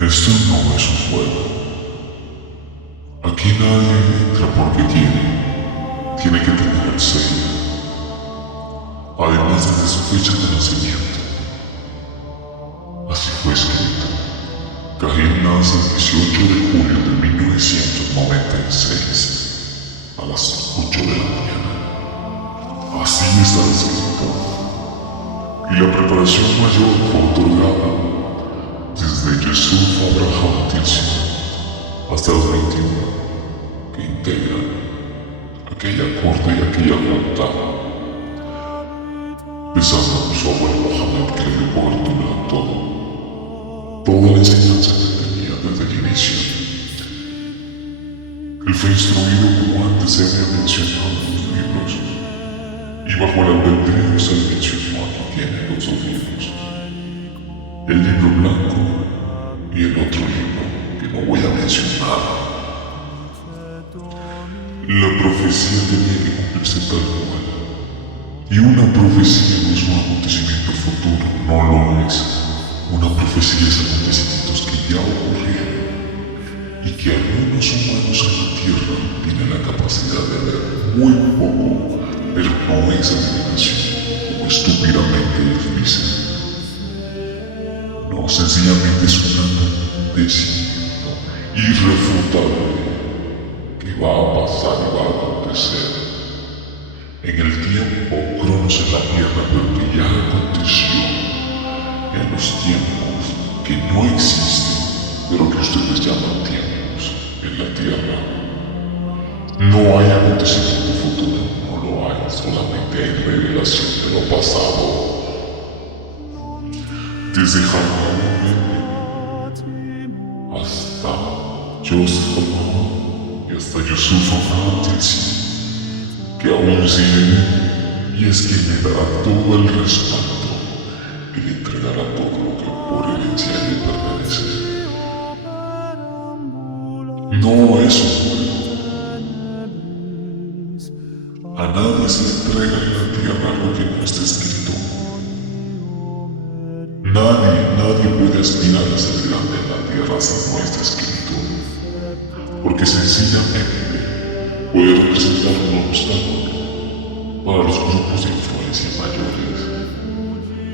Esto no es un juego. Aquí nadie entra porque tiene que tener el sello. Además, desde su fecha de nacimiento. Así fue escrito. Cahill nace el 18 de julio de 1996 a las 8 de la mañana. Así está escrito. Y la preparación mayor fue otorgada desde Yusuf Abraham Tilsi hasta los 21 que integran aquella corte y aquella junta, besando a su abuelo Mohammed, que le dio cobertura a toda la enseñanza que tenía desde el inicio. Él fue instruido como antes se había mencionado en los libros, y bajo el albedrío se le mencionó aquí tiene los dos libros: el libro blanco y el otro libro que no voy a mencionar. La profecía tenía que cumplirse tal cual, y una profecía no es un acontecimiento futuro, no lo es. Una profecía es acontecimientos que ya ocurrieron y que algunos humanos en la Tierra tienen la capacidad de ver muy poco, pero no es adivinación, como estúpidamente ellos dicen. No, sencillamente es un acontecimiento irrefutable que va a pasar y va a acontecer en el tiempo cronos en la Tierra, pero que ya aconteció en los tiempos que no existen, pero que ustedes llaman tiempos en la Tierra. No hay acontecimiento futuro, no lo hay, solamente hay revelación de lo pasado. Desde Harold hasta Joseph Amman y hasta Yusuf Abraham Tilsi, que aún sigue, y es quien le dará todo el respaldo y le entregará todo lo que por herencia le pertenece. No es un juego. A nadie se le entrega en la tierra lo que no está escrito. Nadie puede aspirar a ser grande en la tierra si no está escrito, porque sencillamente puede representar un obstáculo para los grupos de influencia mayores.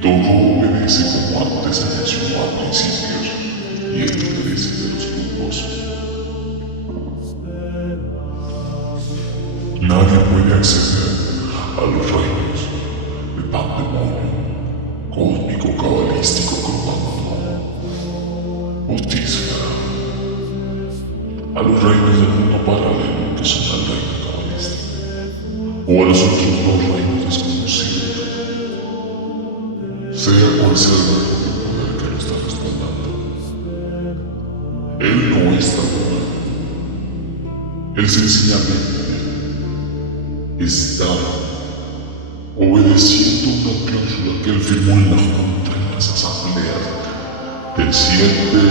Todo obedece como antes se mencionó al principio, y el interés de los grupos. Nadie puede acceder a los reinos de pandemonio cósmico, cabalístico, cromático, Bautista, a los reinos del mundo paralelo que son el reino cabalístico, o a los otros dos reinos desconocidos, sea cual sea el grupo de poder que lo está respaldando. Él no está jugando. Él sencillamente está obedeciendo una cláusula que él firmó en la Junta en las asambleas del 7 de 1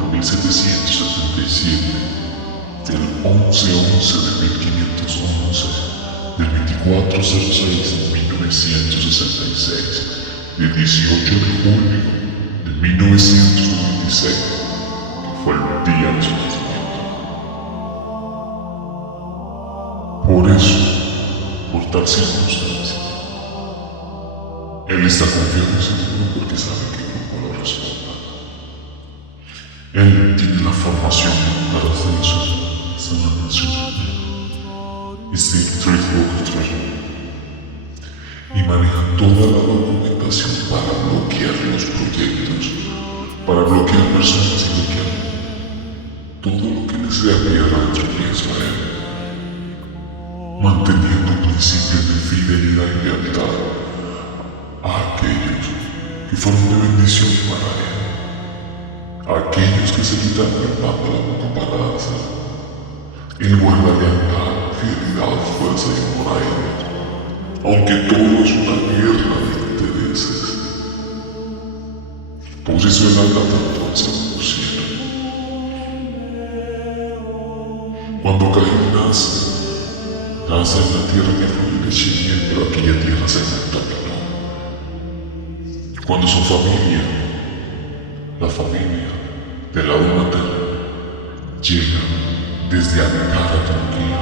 de 1777, del 11-11 de 1511, del 24-06 de 1966, del 18 de julio de 1996, que fue el día de su nacimiento. Por eso, por tal circunstancia, él está confiado en ese grupo porque sabe que el grupo lo responda. Él tiene la formación para hacer eso, sanación, es el Threat Doctor, y maneja toda la documentación para bloquear los proyectos, para bloquear personas y bloquear todo lo que les dé piedra dentro de Israel, manteniendo principios de fidelidad y lealtad a aquellos que fueron de bendición para él, a aquellos que se quitan el pan de la boca para dársela. Él guarda lealtad, fidelidad, fuerza y amor a él, aunque todo es una guerra de intereses. Posiciona la tanto al 100%. Cuando Caín nace en la tierra que fluye leche y miel, pero aquella tierra se contaminó. Cuando su familia, la familia del lado materno, llega desde Ankara, Turquía,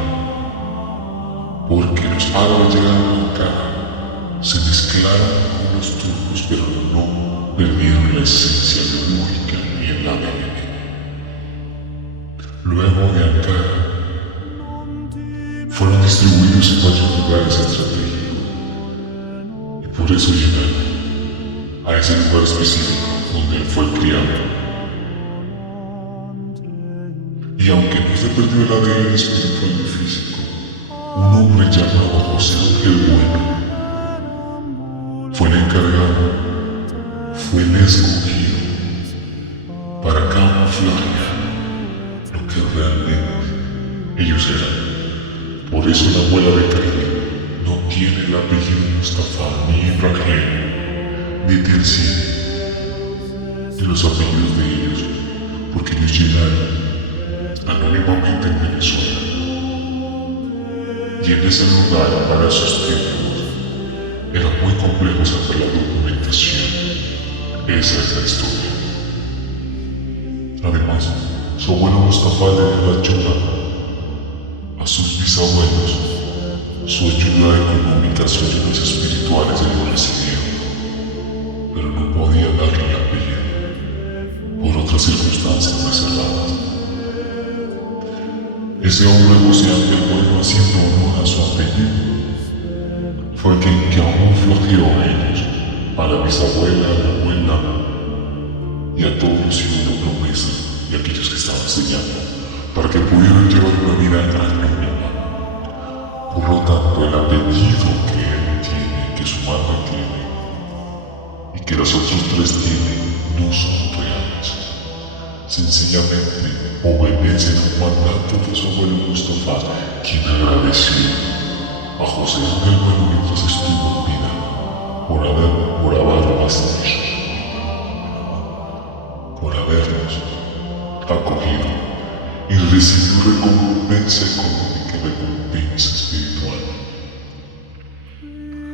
porque los árabes llegaron a Ankara, se mezclaron con los turcos, pero no perdieron la esencia biológica ni el ADN. Luego de Ankara, fueron distribuidos en varios lugares estratégicos, y por eso llegaron a ese lugar específico donde él fue criado. Y aunque no se perdió el ADN espiritual y físico, un hombre llamado José Ángel Bueno fue el encargado, fue el escogido para camuflajear lo que realmente ellos eran. Por eso la abuela de Karim no tiene el apellido Mustafa, ni Ibrahim, ni Tirsin, ni los apellidos de ellos, porque ellos llegaron anónimamente en Venezuela. Y en ese lugar, para esos tiempos, era muy complejo sacar la documentación. Esa es la historia. Además, su abuelo Mustafa le dio la ayuda a sus bisabuelos. Su ayuda económica, sus ayudas espirituales, ellos recibieron, pero no podía darle el apellido por otras circunstancias reservadas. Ese hombre José Ángel Bueno, haciendo honor a su apellido, fue quien camuflajeó a ellos, a la bisabuela, a la abuela y a todos los hijos de promesa y aquellos que estaban enseñando, para que pudieran llevar una vida anónima. Por lo tanto, el apellido que él tiene, que su madre tiene, y que los otros tres tienen, no son reales. Sencillamente obedecen un mandato de su abuelo Mustafa, quien agradeció a José Ángel Bueno mientras estuvo en vida por habernos acogido y recibió recompensa económica y recompensa espiritual.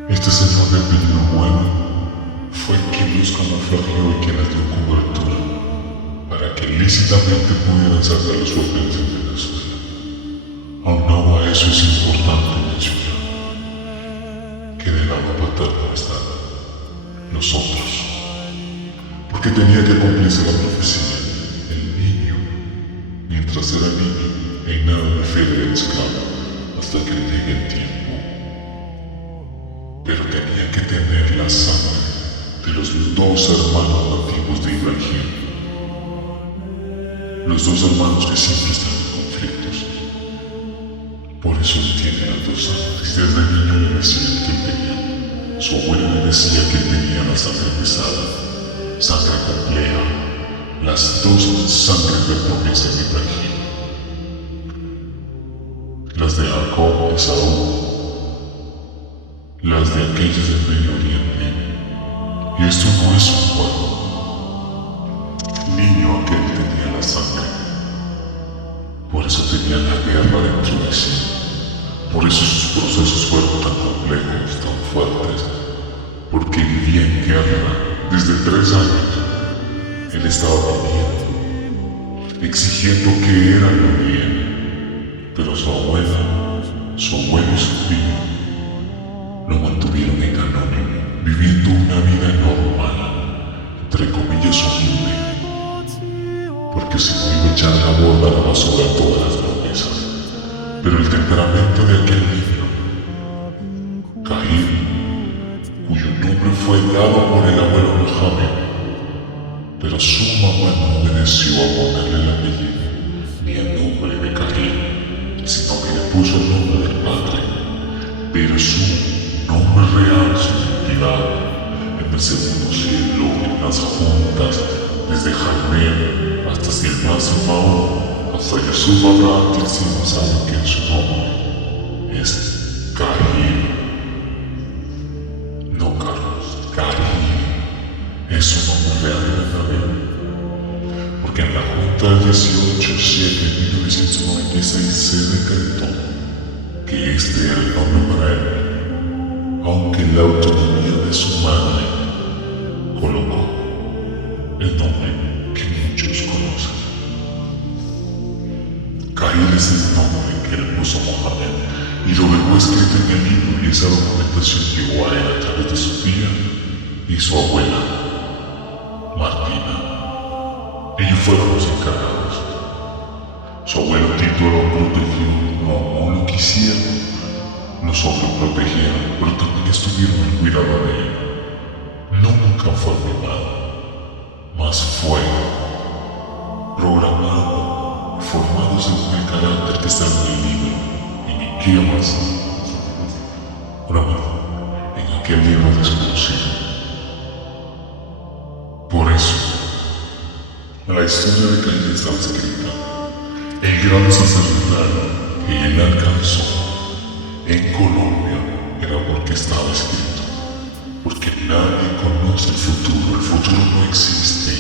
Este señor de apellido Bueno fue quien los camuflajeó y quien les dio cobertura para que lícitamente pudieran sacar su herencia de Venezuela. Aunado a eso, es importante mencionar que del lado paterno están nosotros, porque tenía que cumplirse la profecía. El niño, mientras era niño, en nada difiere del esclavo hasta que le llegue el tiempo, pero tenía que tener la sangre de los dos hermanos nativos de Ibrahim, los dos hermanos que siempre están en conflictos. Por eso él tiene las dos sangres. Desde niño le decían que él tenía, su abuelo le decía que él tenía la sangre pesada, sangre compleja, las dos sangres de promesa de Ibrahim, las de Jacob y Esaú, las de aquellos del Medio Oriente. Y esto no es un juego. Niño aquel tenía la sangre. Por eso tenía la guerra dentro de sí. Por eso sus procesos fueron tan complejos, tan fuertes. Porque vivía en guerra desde 3 años. Él estaba pidiendo, exigiendo que era lo bien. Pero su abuela, su abuelo y su tío lo mantuvieron en anónimo, viviendo una vida normal, entre comillas humilde, porque si no iba a echar a la borda la basura todas las promesas. Pero el temperamento de aquel niño, Caín, cuyo nombre fue dado por el abuelo Mohammed, pero su mamá no obedeció a ponerle el apellido ni el nombre de Caín, sino que le puso el nombre del padre, pero su nombre real, su identidad, en el segundo cielo, en las juntas, desde Jaime hasta Silván Mahón, hasta Yusuf Abraham, Tirsin, saben que su nombre es Caín. No Carlos, Caín es su nombre real y verdadero. Porque en la Junta del 18/7 de 1996 se decretó que este era el nombre para él, aunque en la autonomía de su madre colocó el nombre que muchos conocen. Cahil es el nombre que le puso Mohammed y lo dejó escrito en el libro, y esa documentación llegó a él a través de su tía y su abuela, Martina. Ellos fueron los encargados. Su abuelo Tito lo protegió, lo amó, lo quisieron, lo sobreprotegieron, pero también estuvieron al cuidado de él. Nunca fue mimado, mas fue programado, formado según el carácter que está en el libro. ¿Y qué más? En aquel libro desconocido. Por eso, la historia de Cahil estaba escrita. El gran sacerdotal que él alcanzó en Colombia era porque estaba escrito. Porque nadie conoce el futuro no existe.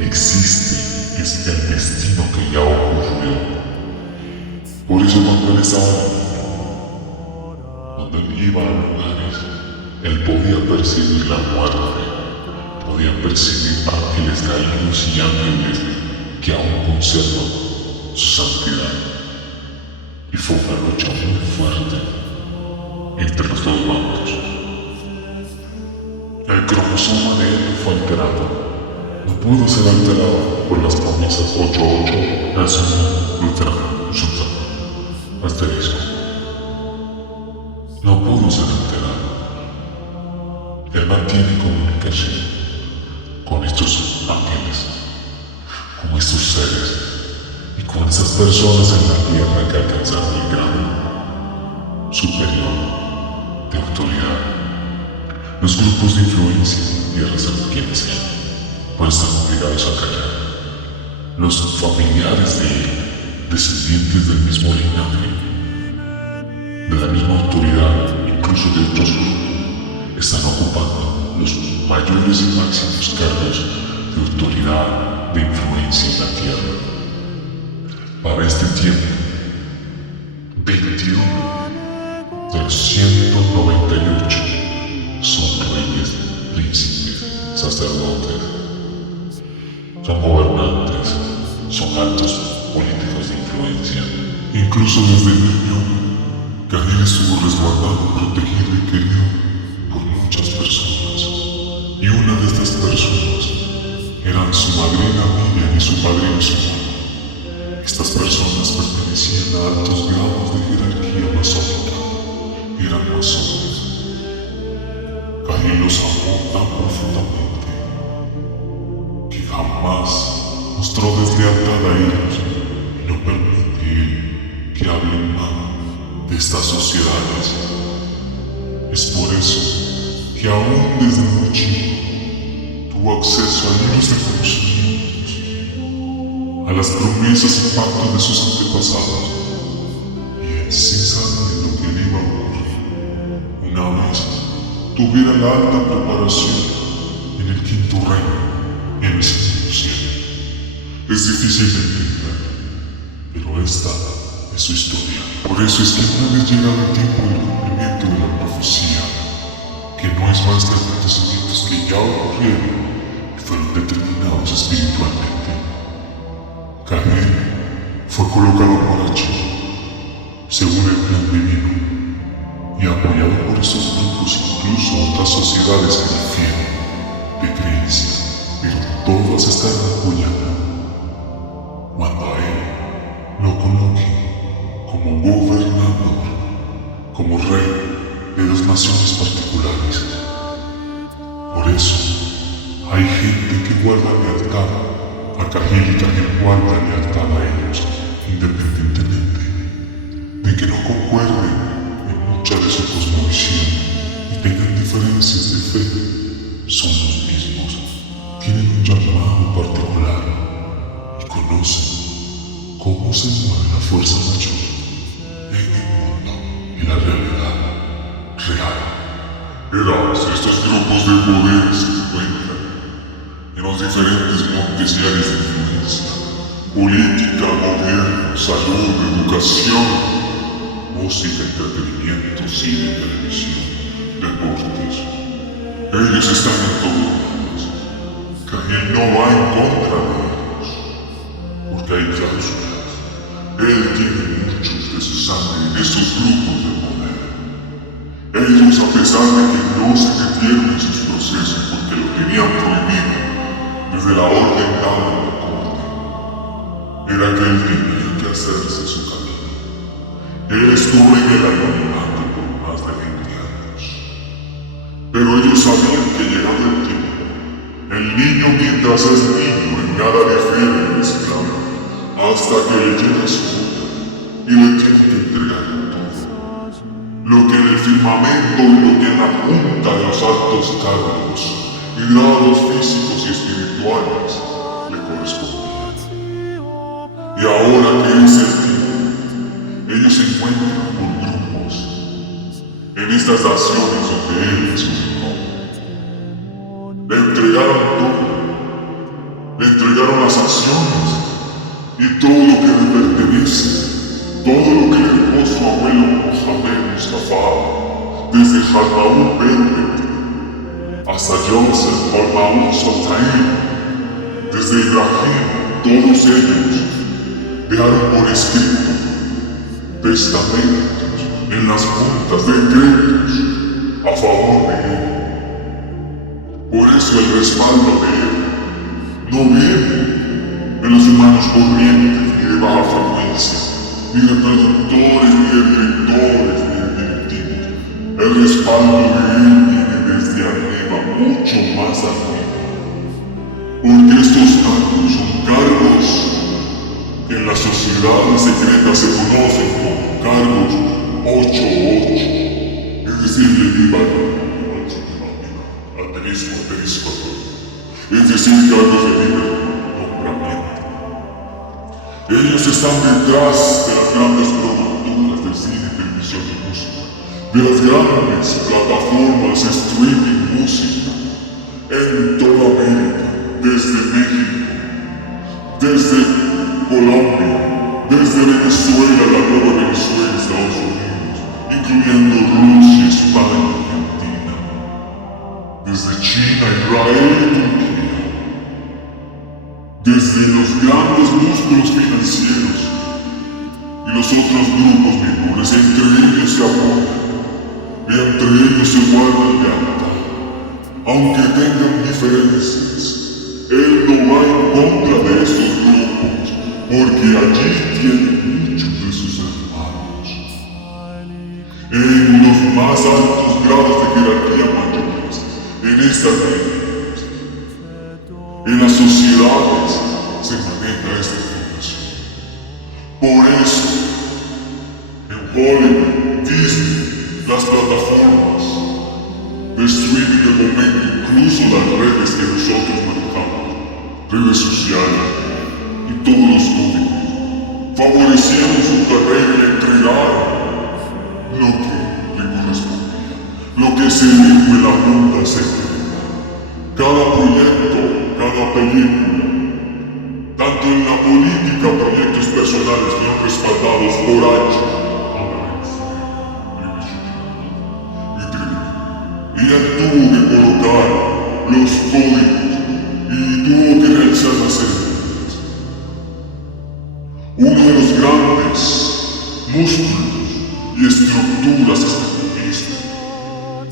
Existe, es el destino que ya ocurrió. Por eso cuando él estaba cuando él iba a lugares, él podía percibir la muerte, podía percibir ángeles caídos y ángeles que aún conservan su santidad. Y fue una lucha muy fuerte entre los dos bandos. El cromosoma de él no fue alterado. No pudo ser alterado por las promesas 88, nación, luterano, asterisco. No pudo ser alterado. Él mantiene comunicación con estos ángeles, con estos seres y con esas personas en la tierra que alcanzaron el grado superior de autoridad. Los grupos de influencia ya saben quiénes son, pues están obligados a callar. Los familiares de él, descendientes del mismo linaje, de la misma autoridad, incluso de otros grupos, están ocupando los mayores y máximos cargos de autoridad, de influencia en la tierra. Para este tiempo, 21 de los 198 son reyes, príncipes, sacerdotes, son gobernantes, son altos políticos de influencia. Incluso desde niño, Cahil estuvo resguardado, protegido y querido por muchas personas. Y una de estas personas eran su madrina Miriam y su padrino Simón. Estas personas pertenecían a altos grados de jerarquía masónica. Eran masones. Cahil los amó tan profundamente que jamás mostró deslealtad a ellos y no permite que hablen mal de estas sociedades. Es por eso que aún desde muy chico tuvo acceso a libros de conocimientos, a las promesas y pactos de sus antepasados, y él sí sabía lo que le iba a ocurrir una vez tuviera la alta preparación en el quinto reino, en el segundo cielo. Es difícil de entender, pero esta es su historia. Por eso es que una vez llegado el tiempo del cumplimiento de la profecía, que no es más que acontecimientos que ya ocurrieron y fueron determinados espiritualmente, Cahil fue colocado por H, según el plan divino, y apoyado por estos grupos, incluso otras sociedades que difieren de creencia, pero todas están apoyando. Cuando a él lo coloque como gobernador, como rey de las naciones particulares. Por eso, hay gente que guarda lealtad a Cahil y Cahil guarda lealtad a ellos, independientemente de que no concuerden en mucha de su cosmovisión y tengan diferencias de fe. Son los mismos, tienen un llamado particular y conocen cómo se mueve la fuerza mayor en el mundo y la realidad real. Verás, estos grupos de poder se encuentran en los diferentes montes y áreas de influencia: política, gobierno, salud, educación, música, entretenimiento, cine, televisión, deportes. Ellos están en todos lados. Cahil no va en contra de ellos, porque hay cláusulas. Él tiene muchos de su sangre en esos grupos de poder. Ellos, a pesar de que no se metieron en sus procesos porque lo tenían prohibido desde la orden dada de la corte, era que él tenía que hacerse su camino. Él estuvo en el anonimato por más de 20 años. Pero ellos sabían que llegado el tiempo, el niño mientras es niño en nada difiere del esclavo, hasta que le llega su hora y le tiene que entregar todo. Lo que en el firmamento y lo que en la punta de los altos cargos y grados físicos y espirituales le correspondía. Y ahora que es el tiempo, ellos se encuentran por grupos en estas naciones donde él es único. Le entregaron todo, le entregaron las acciones y todo lo que le pertenece, todo lo que le dejó su abuelo Mohamed Mustafa, desde Harmaoun Berbet hasta Joseph Harmaoun Sultan, desde Ibrahim, todos ellos dejaron por escrito testamentos en las puntas, decretos a favor de él. Por eso el respaldo de él no viene de los humanos corrientes, ni de baja frecuencia, ni de productores, ni de directores, ni de directivos. El respaldo de él viene desde arriba, mucho más arriba. Porque estos cargos son cargos que en las sociedades secretas se conocen como cargos 8-8. Es decir, es decir, cargos de libre nombramiento. Ellos están detrás de las grandes productoras del cine, televisión y música, de las grandes plataformas streaming música en toda América, desde México, desde Colombia, desde Venezuela, la nueva Venezuela, Estados Unidos, incluyendo Rusia, España, Argentina, desde China, Israel, Turquía, desde los grandes músculos financieros y los otros grupos menores, entre ellos se apoyan y entre ellos se guardan lealtad, aunque tengan diferencias. Él no va en contra de estos grupos, porque allí tiene muchos de sus hermanos, en los más altos grados de jerarquía mayores, en esta vida. En las sociedades se maneja esta información. Por eso, en Hollywood, Disney, las plataformas de streaming del momento, incluso las redes que nosotros manejamos, redes sociales y todos los códigos, favorecieron su carrera y entregaron lo que le correspondía, lo que se dijo en la junta secreta. Cada proyecto, cada película, tanto en la política, proyectos personales fueron respaldados por y él tuvo que colocar los códigos y tuvo que realizar las ceremonias. Uno de los grandes músculos y estructuras estatutistas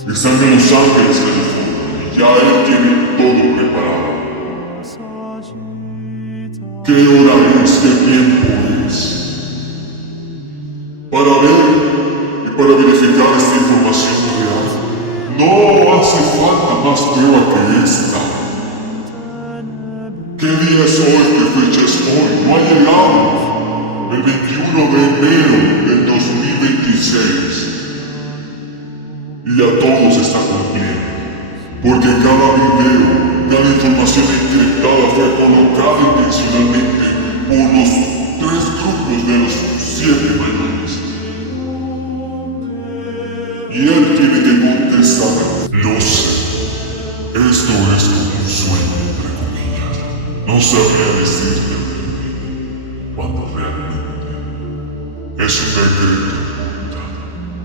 están en Los Ángeles, California. Ya él tiene todo preparado. ¿Qué hora es? ¿Qué tiempo es? Para ver y para verificar esta información real, no hace falta más prueba que esta. ¿Qué día es hoy? ¿Qué fecha es hoy? No ha llegado. El 21 de enero del 2026. Y ya todo se está cumpliendo. Porque cada video, cada información encriptada fue colocada intencionalmente por los 3 grupos de los 7 mayores. Y él tiene que contestar: no sé, esto es como un sueño, entre comillas. No sabría decirte cuando realmente es un decreto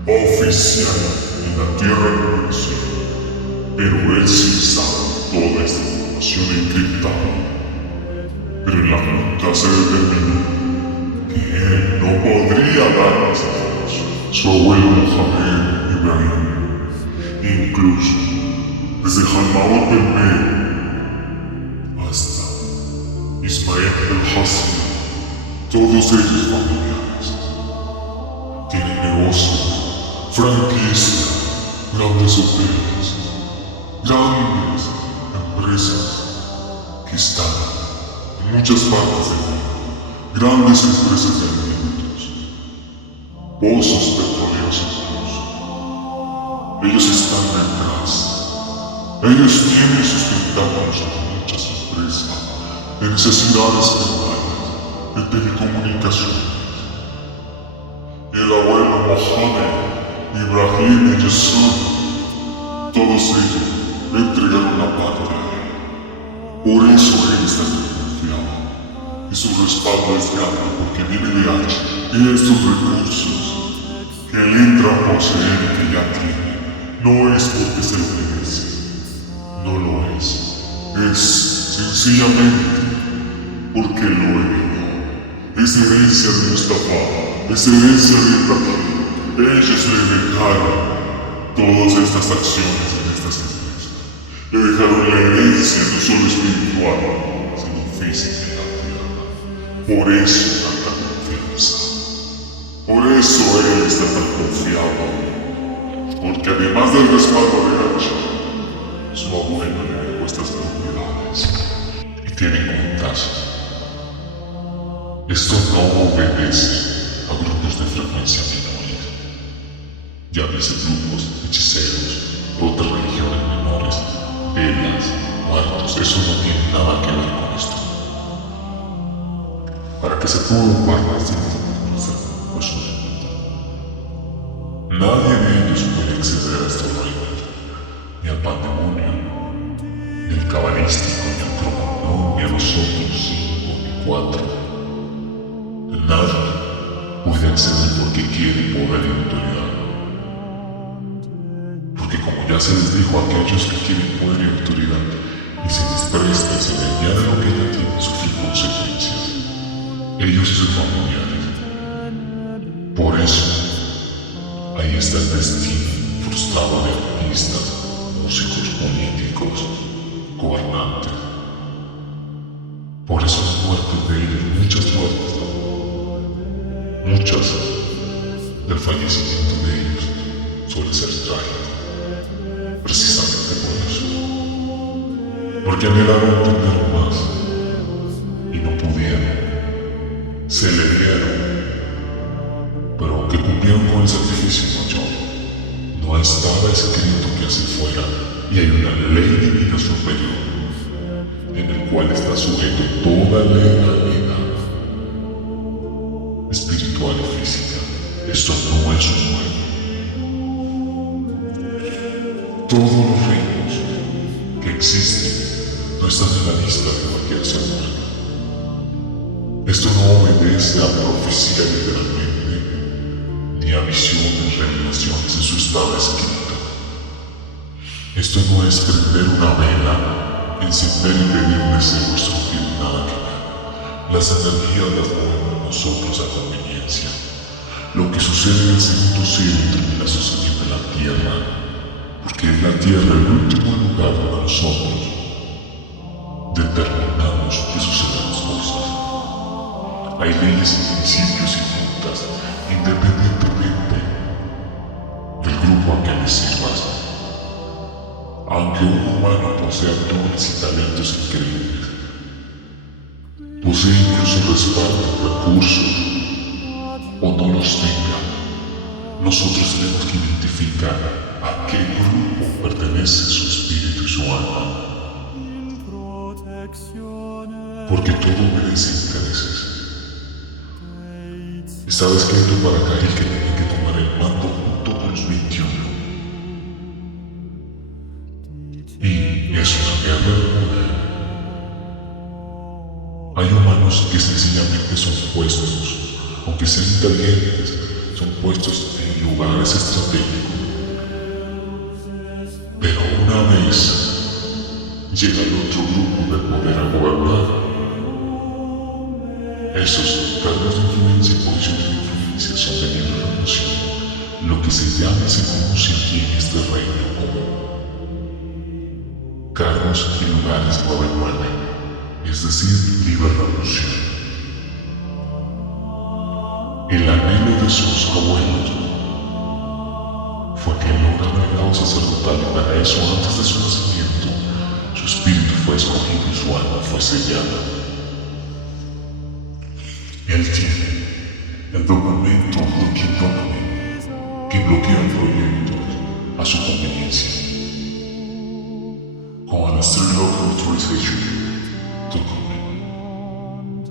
oficial en la tierra de Venezuela. Pero él sí sabe toda esta información encriptada. Pero en la junta se determinó que él su abuelo Mohamed Ibrahim, incluso desde Jalmaot Belmer hasta Ismael el-Hassi, todos ellos familiares. Tienen negocios, franquicias, grandes hoteles, grandes empresas que están en muchas partes del mundo, grandes empresas de alimentos, pozos petroleros incluso. Ellos están detrás. Ellos tienen sus tentáculos en muchas empresas de necesidades primarias, de telecomunicaciones. El abuelo Mohamed Ibrahim el-Yassin, todos ellos le entregaron la patria a él. Por eso él está tan confiado. Y su respaldo es grande porque viene de estos recursos que él entra a poseer y que ya tiene. No es porque se lo merece. No lo es. Es sencillamente porque lo heredó. Es herencia de Mustafa. Es herencia de Ibrahim. Ellos le dejaron todas estas acciones en estas empresas. Le dejaron la herencia no solo espiritual, sino física en la tierra. Por eso tanta confianza. Por eso él está tan confiado. Porque además del respaldo de H, su abuelo le dejó estas propiedades. Y tienen cuentas. Esto no obedece a grupos de frecuencia menores. Llámese grupos, hechiceros, otras religiones menores, velas, muertos, eso no tiene nada que ver con esto. Para que se pueda guardar este pues nadie de ellos puede acceder a estos reinos, ni al pandemonio, ni al cabalístico, ni al cromagnón, ni a nosotros 5 ni 4. Nadie puede acceder porque quiere poder y autoridad. Porque como ya se les dijo a aquellos que quieren poder y autoridad y se les presta y se les añade lo que ya tienen, sufrir consecuencias, ellos y sus familiares. Por eso, ahí está el destino frustrado de artistas, músicos, políticos, gobernantes. Por eso las muertes de ellos, muchas muertes, muchas del fallecimiento de ellos suele ser trágico. Precisamente por eso. Porque anhelaron tener más y no pudieron. Se le dieron, pero aunque cumplieron con el sacrificio mayor, no estaba escrito que así fuera, y hay una ley divina superior, en el cual está sujeto toda legalidad espiritual y física. Esto no es un juego. Todos los reinos que existen no están en la lista de cualquier ser humano. Esto no obedece a profecía literalmente, ni a visiones, revelaciones, eso estaba escrito. Esto no es prender una vela, encender y pedir un deseo, esto no tiene nada que ver. Las energías las movemos nosotros a conveniencia. Lo que sucede en el segundo cielo termina sucediendo en la tierra, porque es la tierra el último lugar donde nosotros determinamos que sucedan las cosas. Hay leyes y principios y juntas, independientemente del grupo a que le sirvas. Aunque un humano posea dones y talentos increíbles, posee incluso respaldo, recursos, o no los tenga, nosotros tenemos que identificar a qué grupo pertenece su espíritu y su alma. Porque todo obedece intereses. Estaba escrito para Caín que tenía que tomar el mando junto con los 21. Y es una guerra de poder. Hay humanos que sencillamente son puestos, aunque sean inteligentes, son puestos en lugares estratégicos. Pero una vez llega el otro grupo de poder a gobernar, esos cargos de influencia y posiciones de influencia son de libre renuncia, lo que se llama y se conoce aquí en este reino como cargos y lugares 9-9, es decir, libre revolución. El anhelo de sus abuelos fue que logran el grado sacerdotal y para eso antes de su nacimiento su espíritu fue escogido y su alma fue sellada. Él tiene el documento Blocking Document que bloquea el proyecto a su conveniencia. Con el Serial Authorization Document,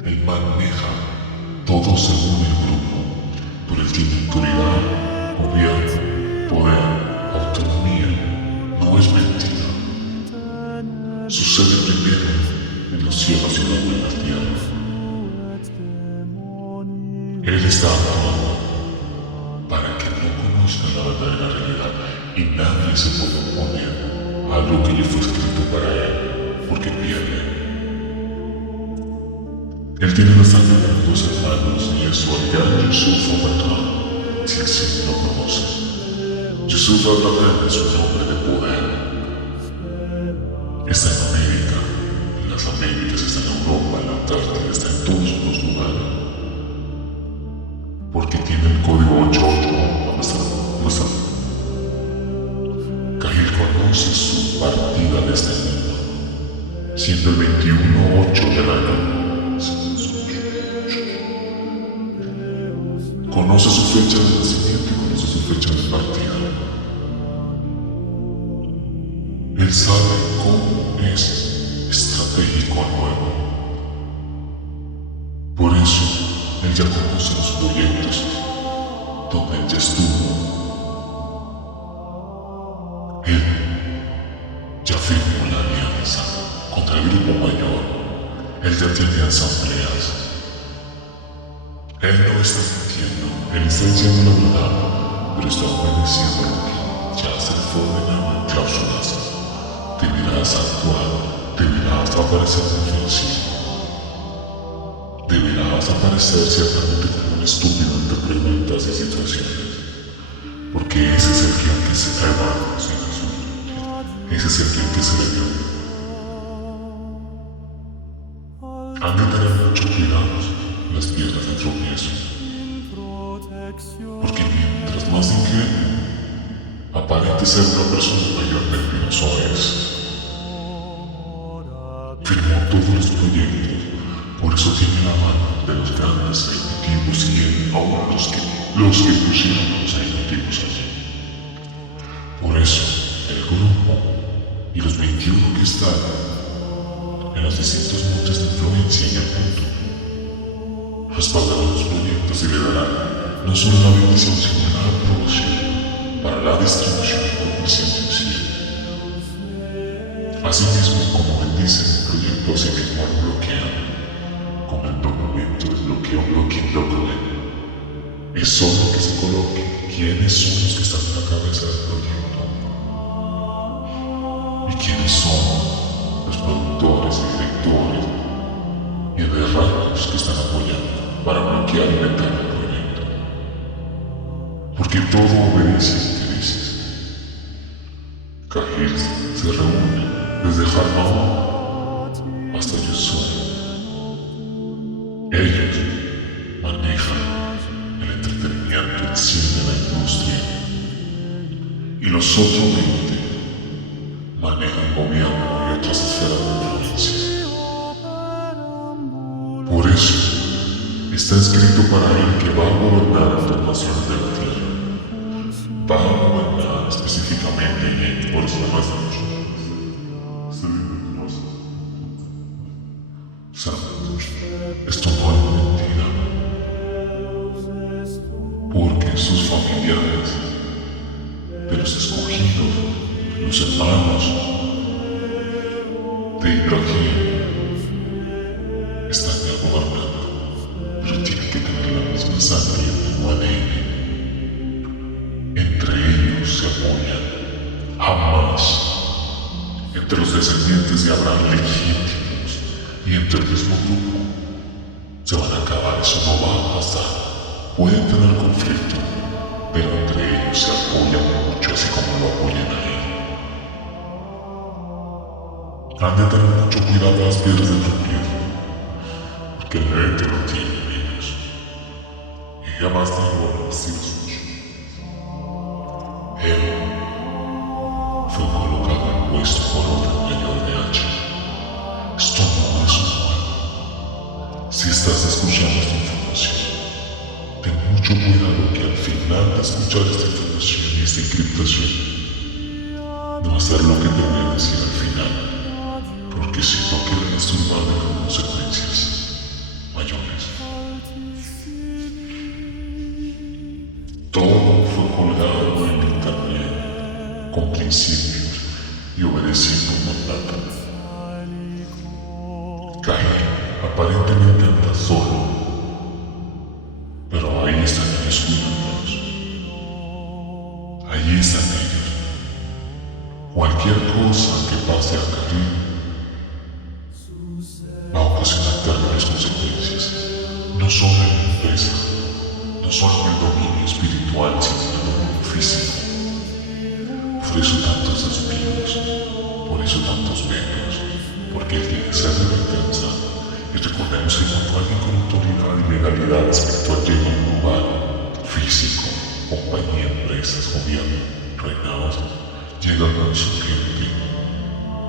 él maneja todo según el grupo, pero él tiene autoridad, gobierno, poder, autonomía, no es mentira. Sucede primero en los cielos y luego en la tierra. Él está actuando para que no conozcan la verdadera realidad y nadie se puede oponer a lo que le fue escrito para él, porque pierde. Él tiene la sangre de los 2 hermanos y es su aliado Yusuf Abraham, si el Señor lo conoce. Yusuf Abraham es un hombre de poder. Está en América, en las Américas, está en Europa, en la Antártida, está en todos los lugares. Porque tiene el código 88 no está. Cahill conoce su partida de este mundo, siendo el 21-8 del año. Conoce su fecha de nacimiento y conoce su fecha de partida. Él sabe cómo es estratégico a nuevo. Por eso, él ya conoce los proyectos donde él ya estuvo. Él ya firmó la alianza contra el grupo mayor. Él ya tiene asambleas. Él no está mintiendo, él está diciendo la verdad, pero está obedeciendo lo que ya se le fue ordenado en cláusulas. Deberás actuar, deberás aparecer en el cielo. Deberás aparecer ciertamente como un estúpido ante preguntas y situaciones, porque ese es el guión que se trama, ese es el guión que se le dio. Han de tener mucho cuidado las piedras de tropiezo, porque mientras más ingenuo aparente ser una persona mayor nervioso es. Firmó todos los proyectos, por eso tiene la mano de los grandes ejecutivos y ahora los que pusieron a los ejecutivos allí. Por eso, el grupo y los 21 que están en los distintos montes de influencia y el mundo respaldarán los proyectos y le darán no solo la bendición sino la aprobación para la distribución y comercio del cielo. Asimismo, como bendice el proyecto, asimismo lo bloquean con el documento de bloqueo, Blocking Document. Es solo que se coloque quiénes son los que están en la cabeza del proyecto y quiénes son los productores y directores y de rangos que están apoyando para bloquear y vetar el proyecto. Porque todo obedece a intereses. Cahill se reúne desde Harmon hasta Yusuf. Ellos manejan el entretenimiento, el cine, la industria. Y los otros 20 manejan gobierno y otras esferas de influencia. Por eso, está escrito para él que va a gobernar las naciones de la tierra. Va a gobernar específicamente en por eso demás de nosotros. Esto no es mentira, porque sus familiares, de los escogidos, los hermanos de Ibrahim, están ya gobernando, pero tienen que tener la misma sangre y el mismo ADN. Entre ellos se apoyan, jamás entre los descendientes de Abraham legítimos y entre el mismo grupo se van a acabar, eso no va a pasar. Pueden tener conflicto, pero entre ellos ellos se apoyan mucho así como lo apoyan a él. Han de tener mucho cuidado las piedras de tropiezo, porque el ente lo tiene en ellos, y jamás digo agradecidos mucho. Él fue colocado en puesto por orden mayor de H. Esto no es un juego. Si estás escuchando esta información, ten mucho cuidado que al final de escuchar esta información y esta encriptación, no hacer lo que te voy a decir al final, porque si no quieres masturbarme con consecuencias mayores. Todo fue colgado en internet, con principios y obedeciendo un mandato. Caín aparentemente anda solo, pero ahí están ellos cuidándonos. Ahí están ellos. Cualquier cosa que pase a Karim va a ocasionar terribles consecuencias, no solo en la empresa, no solo en el dominio espiritual, sino en el dominio físico. Por eso tantos despidos, por eso tantos becos, porque él tiene que ser de defensa. Y recordemos que cuando alguien con autoridad y legalidad espiritual llega a un lugar físico, compañía, empresas, gobierno, reinados, llegan con su gente.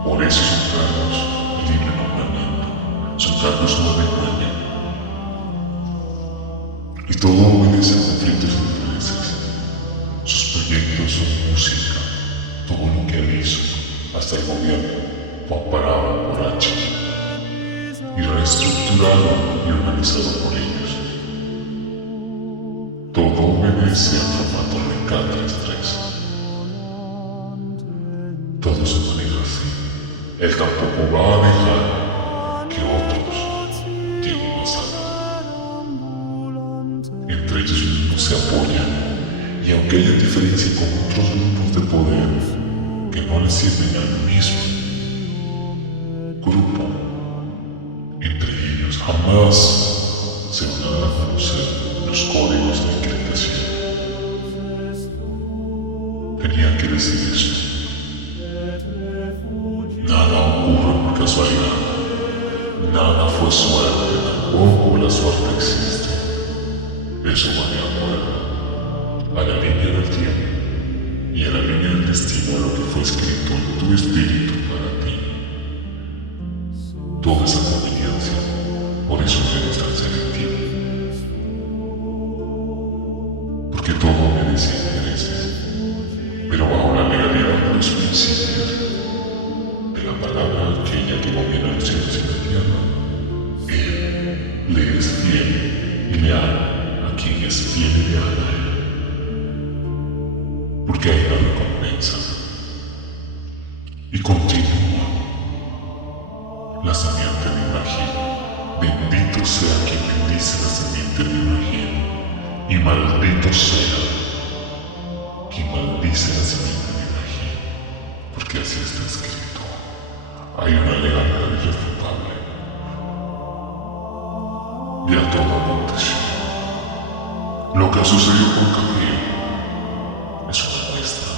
Por eso son cargos de libre nombramiento, son cargos no de dueño. Y todo obedece a conflictos de intereses. Sus proyectos son música, todo lo que él hizo, hasta el gobierno, fue amparado por H y reestructurado y organizado por ellos. Todo obedece al formato RK33. Todo se maneja así. Él tampoco va a dejar que otros lleguen más alto. Entre ellos mismos se apoyan, y aunque haya diferencia con otros grupos de poder que no les sirven al mismo grupo, entre ellos jamás se van a dar a conocer los códigos de encriptación. Tenían que decir esto. Nada ocurre por casualidad. Nada fue suerte, tampoco la suerte existe. Eso va de acuerdo a la línea del tiempo y a la línea del destino, a lo que fue escrito en tu espíritu para ti. Toda esa conveniencia, por eso eres tan selectivo. Porque todo obedece intereses, pero bajo la legalidad de los principios de la palabra aquella que gobierna los cielos y la tierra. Él le es fiel y leal a quien es fiel y leal a él, porque hay una recompensa. Y continúa. La semiente de Ibrahim, bendito sea quien bendice la semiente de Ibrahim, y maldito sea quien maldice la semiente de Ibrahim, porque así está escrito. Hay una legalidad irrefutable. Ya todo aconteció. Lo que sucedió con Gabriel es una muestra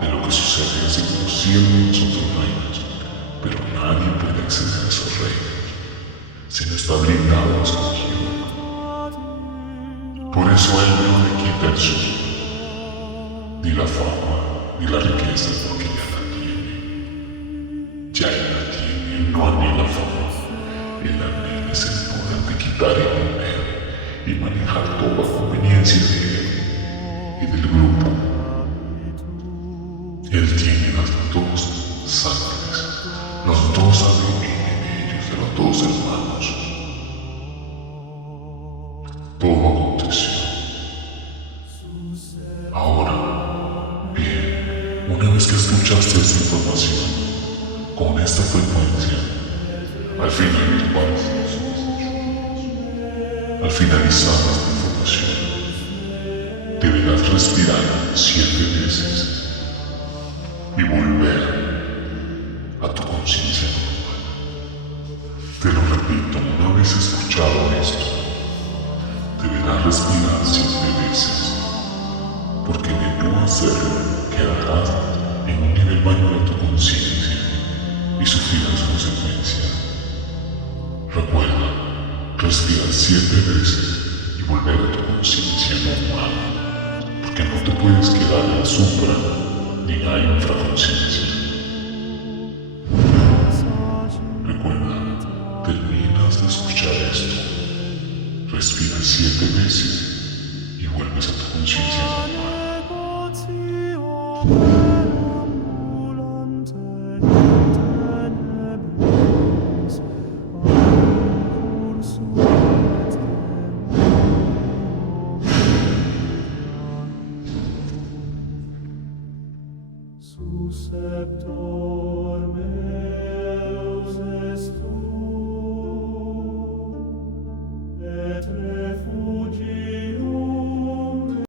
de lo que sucede en los cielos y en los otros reinos, pero nadie puede acceder a esos reinos si no está blindado o escogido. Por eso él no le quita el suyo, ni la fama, ni la riqueza, porque ya la tiene. Ya él la tiene, él no anhela fama, él anhela es el poder de quitar y poner y manejar toda conveniencia de él y del grupo. Él tiene las dos sangres, los dos ADN en ellos, de los dos hermanos. Todo aconteció. Ahora, bien, una vez que escuchaste esta información, con esta frecuencia, al finalizar esta información, deberás respirar 7 veces y volver a tu conciencia normal. Te lo repito, una vez escuchado esto, deberás respirar 7 veces porque de no hacerlo quedará en un nivel mayor a tu conciencia y sufrirás consecuencias. Recuerda, respirar 7 veces y volver a tu conciencia normal, porque no te puedes quedar en la sombra ni en la infraconciencia. Recuerda, terminas de escuchar esto, respiras 7 veces y vuelves a tu conciencia normal. Susceptor meus est tu, et